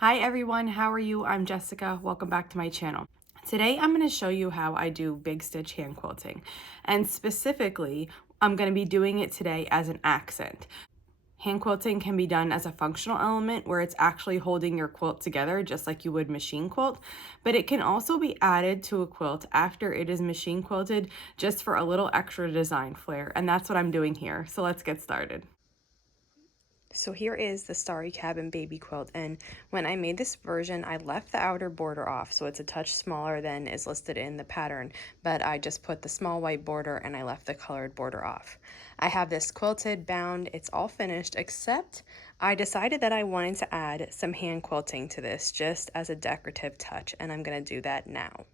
Hi everyone, how are you? I'm Jessica. Welcome back to my channel. Today I'm going to show you how I do big stitch hand quilting, and specifically I'm going to be doing it today as an accent. Hand quilting can be done as a functional element where it's actually holding your quilt together just like you would machine quilt, but it can also be added to a quilt after it is machine quilted just for a little extra design flair, and that's what I'm doing here. So let's get started. So here is the Starry Cabin baby quilt, and when I made this version I left the outer border off, so it's a touch smaller than is listed in the pattern, but I just put the small white border and I left the colored border off. I have this quilted bound, it's all finished, except I decided that I wanted to add some hand quilting to this just as a decorative touch, and I'm going to do that now.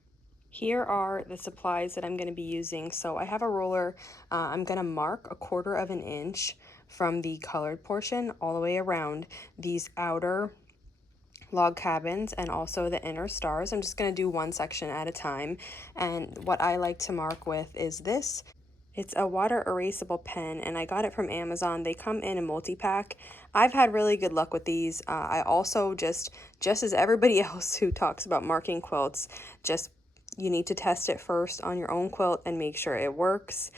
Here are the supplies that I'm going to be using. So I have a ruler. I'm going to mark 1/4 of an inch from the colored portion all the way around these outer log cabins and also the inner stars. I'm just going to do one section at a time, and what I like to mark with is this. It's a water erasable pen, and I got it from Amazon. They come in a multi-pack. I've had really good luck with these. I also just as everybody else who talks about marking quilts, you need to test it first on your own quilt and make sure it works.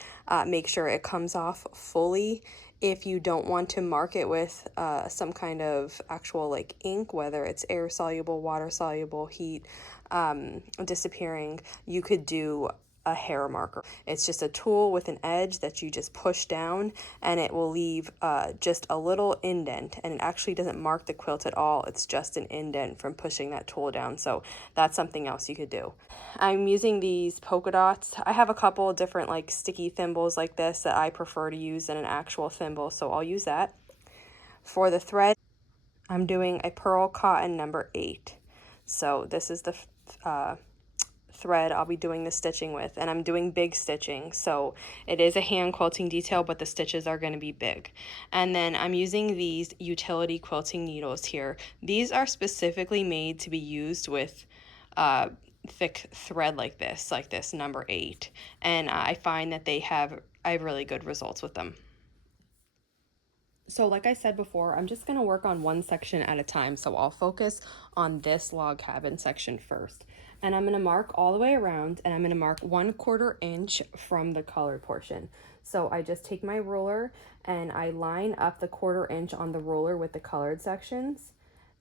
Make sure it comes off fully. If you don't want to mark it with some kind of actual like ink, whether it's air soluble, water soluble, heat disappearing, you could do a hair marker. It's just a tool with an edge that you just push down, and it will leave just a little indent, and it actually doesn't mark the quilt at all. It's just an indent from pushing that tool down, so that's something else you could do. I'm using these polka dots. I have a couple of different like sticky thimbles like this that I prefer to use than an actual thimble, so I'll use that. For the thread, I'm doing a Perle Cotton number 8. So this is the thread I'll be doing the stitching with, and I'm doing big stitching, so it is a hand quilting detail, but the stitches are going to be big. And then I'm using these utility quilting needles here. These are specifically made to be used with thick thread like this number 8, and I find that I have really good results with them. So like I said before, I'm just going to work on one section at a time. So I'll focus on this log cabin section first. And I'm going to mark all the way around, and I'm going to mark 1/4 inch from the colored portion. So I just take my ruler and I line up the 1/4 inch on the ruler with the colored sections.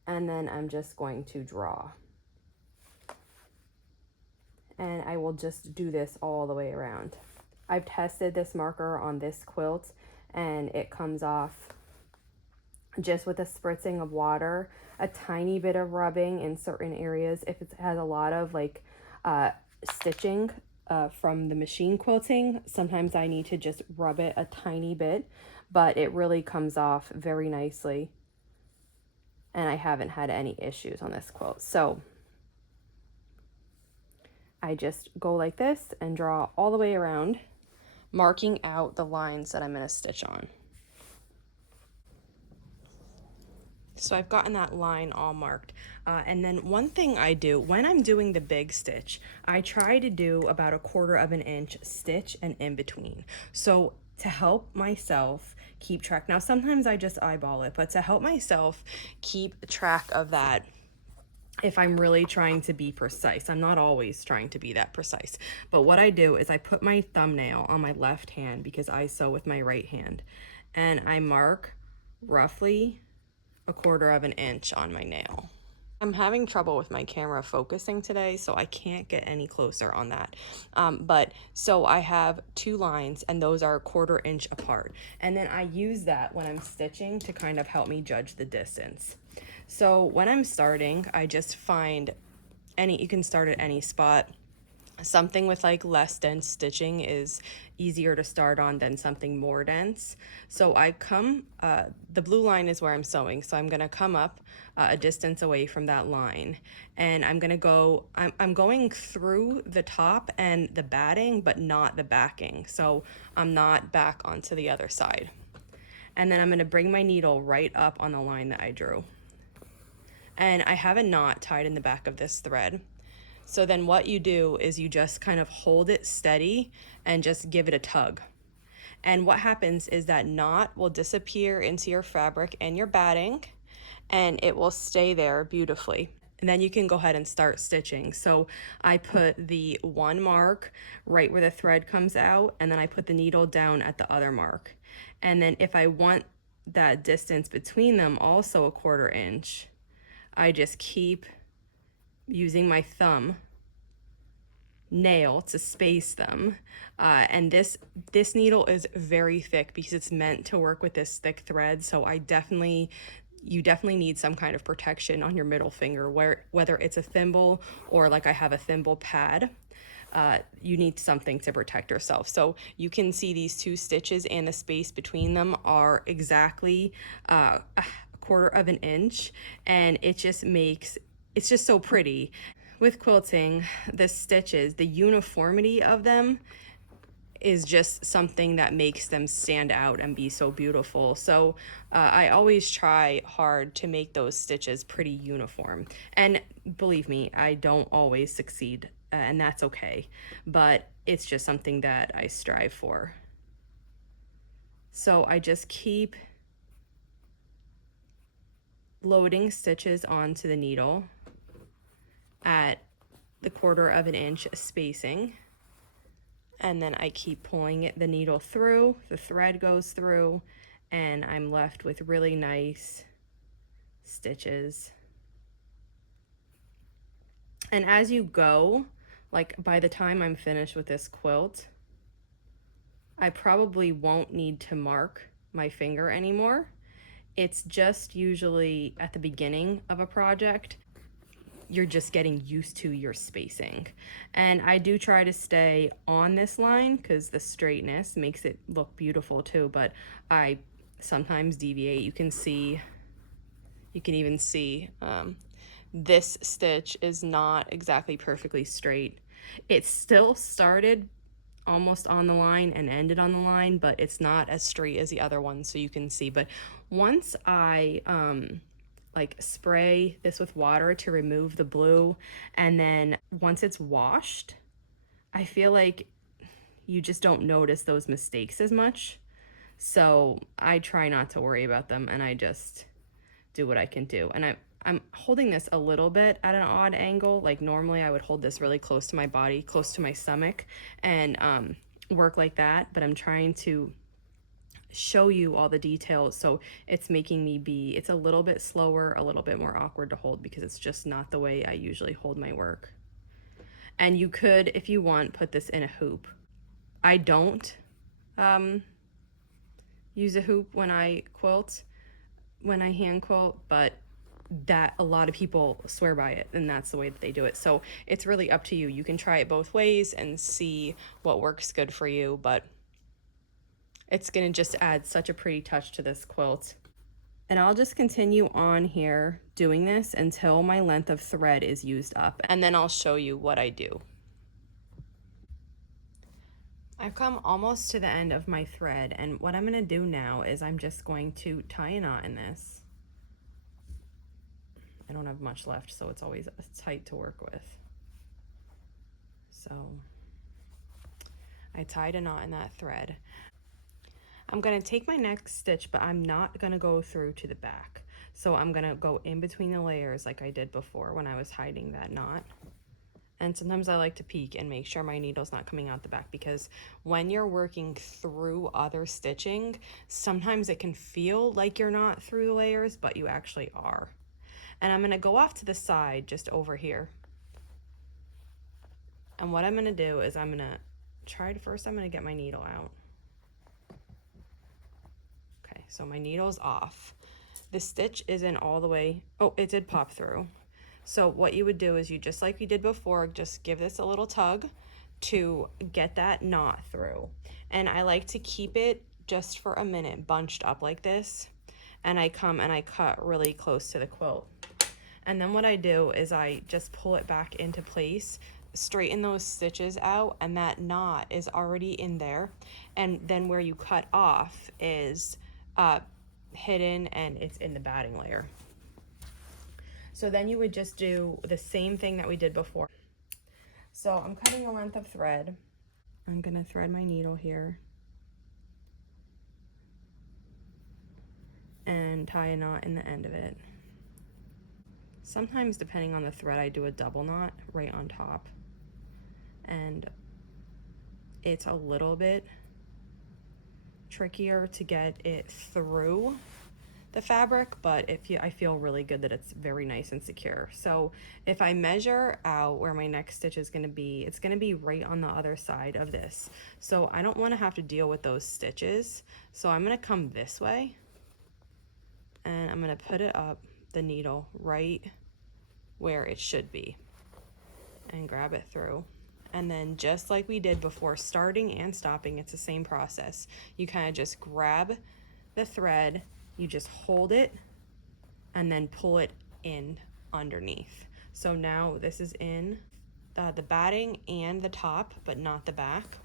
And then I'm just going to draw. And I will just do this all the way around. I've tested this marker on this quilt and it comes off just with a spritzing of water, a tiny bit of rubbing in certain areas. If it has a lot of like stitching from the machine quilting, sometimes I need to just rub it a tiny bit, but it really comes off very nicely. And I haven't had any issues on this quilt. So I just go like this and draw all the way around, marking out the lines that I'm going to stitch on. So I've gotten that line all marked. And then one thing I do when I'm doing the big stitch, I try to do about 1/4 of an inch stitch and in between. So to help myself keep track, now sometimes I just eyeball it, but to help myself keep track of that, if I'm really trying to be precise, I'm not always trying to be that precise, but what I do is I put my thumbnail on my left hand because I sew with my right hand, and I mark roughly 1/4 of an inch on my nail. I'm having trouble with my camera focusing today, so I can't get any closer on that. So I have 2 lines, and those are 1/4 inch apart. And then I use that when I'm stitching to kind of help me judge the distance. So when I'm starting, I just find you can start at any spot. Something with like less dense stitching is easier to start on than something more dense. So I come, the blue line is where I'm sewing, so I'm gonna come up a distance away from that line, and I'm gonna go, I'm going through the top and the batting, but not the backing, so I'm not back onto the other side. And then I'm gonna bring my needle right up on the line that I drew. And I have a knot tied in the back of this thread. So then what you do is you just kind of hold it steady and just give it a tug. And what happens is that knot will disappear into your fabric and your batting, and it will stay there beautifully. And then you can go ahead and start stitching. So I put the one mark right where the thread comes out, and then I put the needle down at the other mark. And then if I want that distance between them also a 1/4 inch, I just keep using my thumb nail to space them. And this needle is very thick because it's meant to work with this thick thread. So you definitely need some kind of protection on your middle finger, whether it's a thimble or like I have a thimble pad. You need something to protect yourself. So you can see these 2 stitches and the space between them are exactly a 1/4 inch, and it's just so pretty. With quilting, the stitches, the uniformity of them is just something that makes them stand out and be so beautiful. So I always try hard to make those stitches pretty uniform. And believe me, I don't always succeed, and that's okay. But it's just something that I strive for. So I just keep loading stitches onto the needle at the 1/4 inch spacing, and then I keep pulling the needle through, the thread goes through, and I'm left with really nice stitches. And as you go, like by the time I'm finished with this quilt, I probably won't need to mark my finger anymore. It's just usually at the beginning of a project, you're just getting used to your spacing. And I do try to stay on this line because the straightness makes it look beautiful too, but I sometimes deviate. You can even see this stitch is not exactly perfectly straight. It still started almost on the line and ended on the line, but it's not as straight as the other one, so you can see. But once I like spray this with water to remove the blue, and then once it's washed, I feel like you just don't notice those mistakes as much. So I try not to worry about them, and I just do what I can do. And I'm holding this a little bit at an odd angle. Like normally I would hold this really close to my body, close to my stomach, and work like that, but I'm trying to show you all the details, so it's making me it's a little bit slower, a little bit more awkward to hold because it's just not the way I usually hold my work. And you could, if you want, put this in a hoop. I don't use a hoop when I hand quilt, but that a lot of people swear by it, and that's the way that they do it. So it's really up to you. You can try it both ways and see what works good for you, but it's gonna just add such a pretty touch to this quilt. And I'll just continue on here doing this until my length of thread is used up, and then I'll show you what I do. I've come almost to the end of my thread, and what I'm gonna do now is I'm just going to tie a knot in this. I don't have much left, so it's always tight to work with. So I tied a knot in that thread. I'm gonna take my next stitch, but I'm not gonna go through to the back. So I'm gonna go in between the layers like I did before when I was hiding that knot. And sometimes I like to peek and make sure my needle's not coming out the back, because when you're working through other stitching, sometimes it can feel like you're not through the layers, but you actually are. And I'm gonna go off to the side just over here. And what I'm gonna do is I'm gonna first I'm gonna get my needle out. Okay, so my needle's off. The stitch isn't all the way, oh, it did pop through. So what you would do is you, just like you did before, just give this a little tug to get that knot through. And I like to keep it just for a minute bunched up like this. And I come and I cut really close to the quilt. And then what I do is I just pull it back into place, straighten those stitches out, and that knot is already in there. And then where you cut off is hidden, and it's in the batting layer. So then you would just do the same thing that we did before. So I'm cutting a length of thread. I'm gonna thread my needle here and tie a knot in the end of it. sometimes depending on the thread, I do a double knot right on top, and it's a little bit trickier to get it through the fabric, but I feel really good that it's very nice and secure. So if I measure out where my next stitch is going to be, it's going to be right on the other side of this. So I don't want to have to deal with those stitches. So I'm going to come this way, and I'm going to put it up the needle right where it should be and grab it through. And then just like we did before, starting and stopping, it's the same process. You kind of just grab the thread, you just hold it, and then pull it in underneath. So now this is in the batting and the top, but not the back.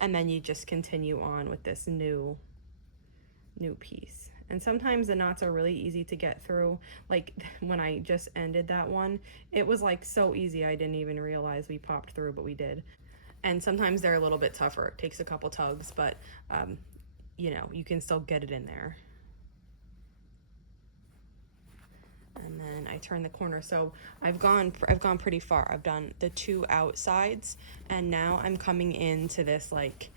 And then you just continue on with this new piece. And sometimes the knots are really easy to get through. Like when I just ended that one, it was like so easy I didn't even realize we popped through, but we did. And sometimes they're a little bit tougher. It takes a couple tugs, but you know, you can still get it in there. And then I turn the corner. So I've gone pretty far. I've done the two outsides, and now I'm coming into this like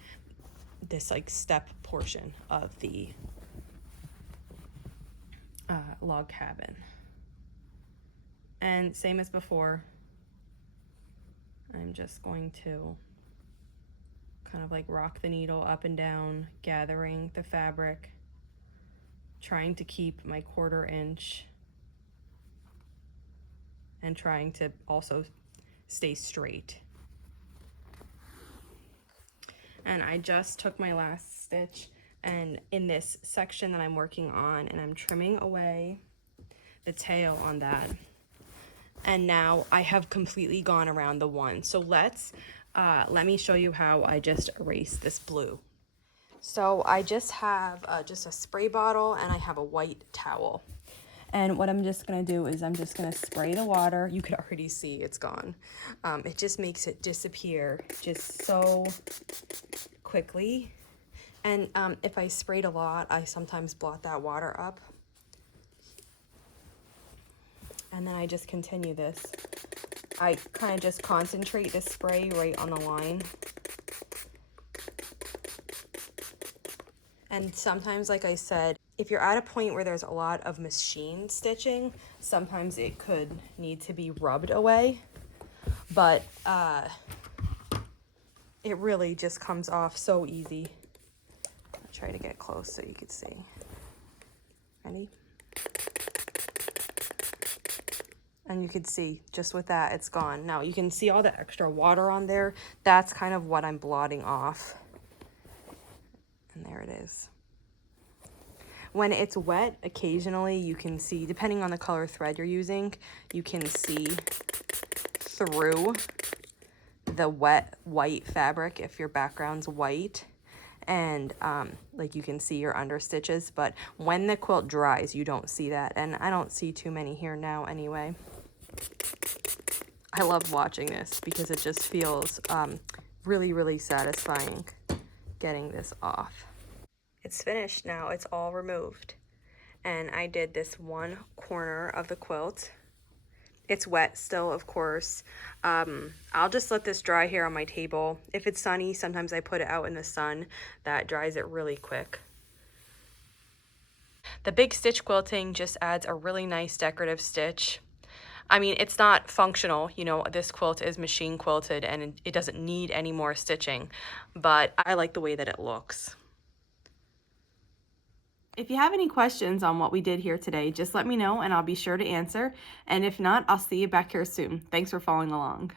step portion of the log cabin. And same as before, I'm just going to kind of like rock the needle up and down, gathering the fabric, trying to keep my 1/4 inch, and trying to also stay straight. And I just took my last stitch, and in this section that I'm working on, and I'm trimming away the tail on that. And now I have completely gone around the one. So let me show you how I just erased this blue. So I just have just a spray bottle, and I have a white towel. And what I'm just gonna do is I'm just gonna spray the water. You could already see it's gone. It just makes it disappear just so quickly. And if I sprayed a lot, I sometimes blot that water up. And then I just continue this. I kind of just concentrate the spray right on the line. And sometimes, like I said, if you're at a point where there's a lot of machine stitching, sometimes it could need to be rubbed away. But it really just comes off so easy. I'll try to get close so you can see. Ready? And you can see just with that, it's gone. Now you can see all the extra water on there. That's kind of what I'm blotting off. And there it is. When it's wet, occasionally you can see, depending on the color thread you're using, you can see through the wet white fabric if your background's white. And like you can see your under stitches, but when the quilt dries, you don't see that. And I don't see too many here now anyway. I love watching this because it just feels really, really satisfying getting this off. It's finished now, it's all removed. And I did this one corner of the quilt. It's wet still, of course. I'll just let this dry here on my table. If it's sunny, sometimes I put it out in the sun. That dries it really quick. The big stitch quilting just adds a really nice decorative stitch. I mean, it's not functional, you know, this quilt is machine quilted and it doesn't need any more stitching, but I like the way that it looks. If you have any questions on what we did here today, just let me know and I'll be sure to answer. And if not, I'll see you back here soon. Thanks for following along.